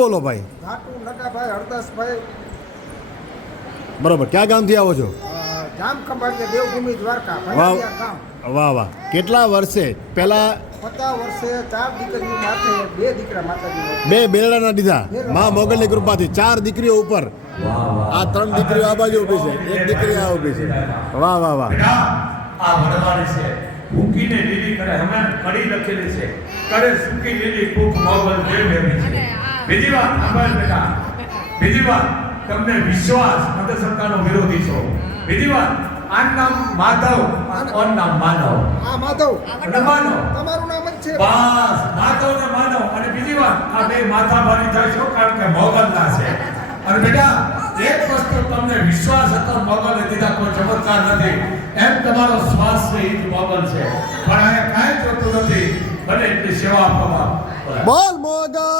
બોલો ભાઈ. નટાભાઈ હરદાસભાઈ. બરોબર ક્યાં ગામથી આવો છો? જામ ખંભાળિયા દેવભૂમિ દ્વારકા વાહ ગામ. વાહ વાહ. કેટલા વર્ષે? પહેલા વર્ષે ચાર દીકરીઓ માથે બે દીકરા માતાજીનો બે બેરડાના દીધા. મા મોગલની કૃપાથી ચાર દીકરીઓ ઉપર. આ ત્રણ દીકરીઓ આ બાજુ ઊભી છે. એક દીકરી આ ઊભી છે. વાહ વાહ વાહ. આ વડવાળી છે. ભૂકીને લીલી કરે હમે કડી લખેલી છે. કરે સુકી લીલી ભૂખ મોગલ દેવ બીજી વાત સાંભળ બેટા. બીજી વાત તમને વિશ્વાસ મધર સરકારનો વિરોધી છો. બીજી વાત આ નામ માધવ ઓન નામ માનવ. આ માધવ. માનવ. તમારું નામ જ છે. બસ માધવ ને માનવ. અને બીજી વાત આ બે માથા ભારી જાય છો કારણ કે મોગલના છે. અને બેટા એક વસ્તુ તમને વિશ્વાસ હતો મોગલે દીધા કોઈ ચમત્કાર નથી. એમ તમારો શ્વાસ છે એ મોગલ છે. પણ અહીંયા કાંઈ જોતું નથી ભલે એટલી સેવા આપવામાં બોલ મોગલ.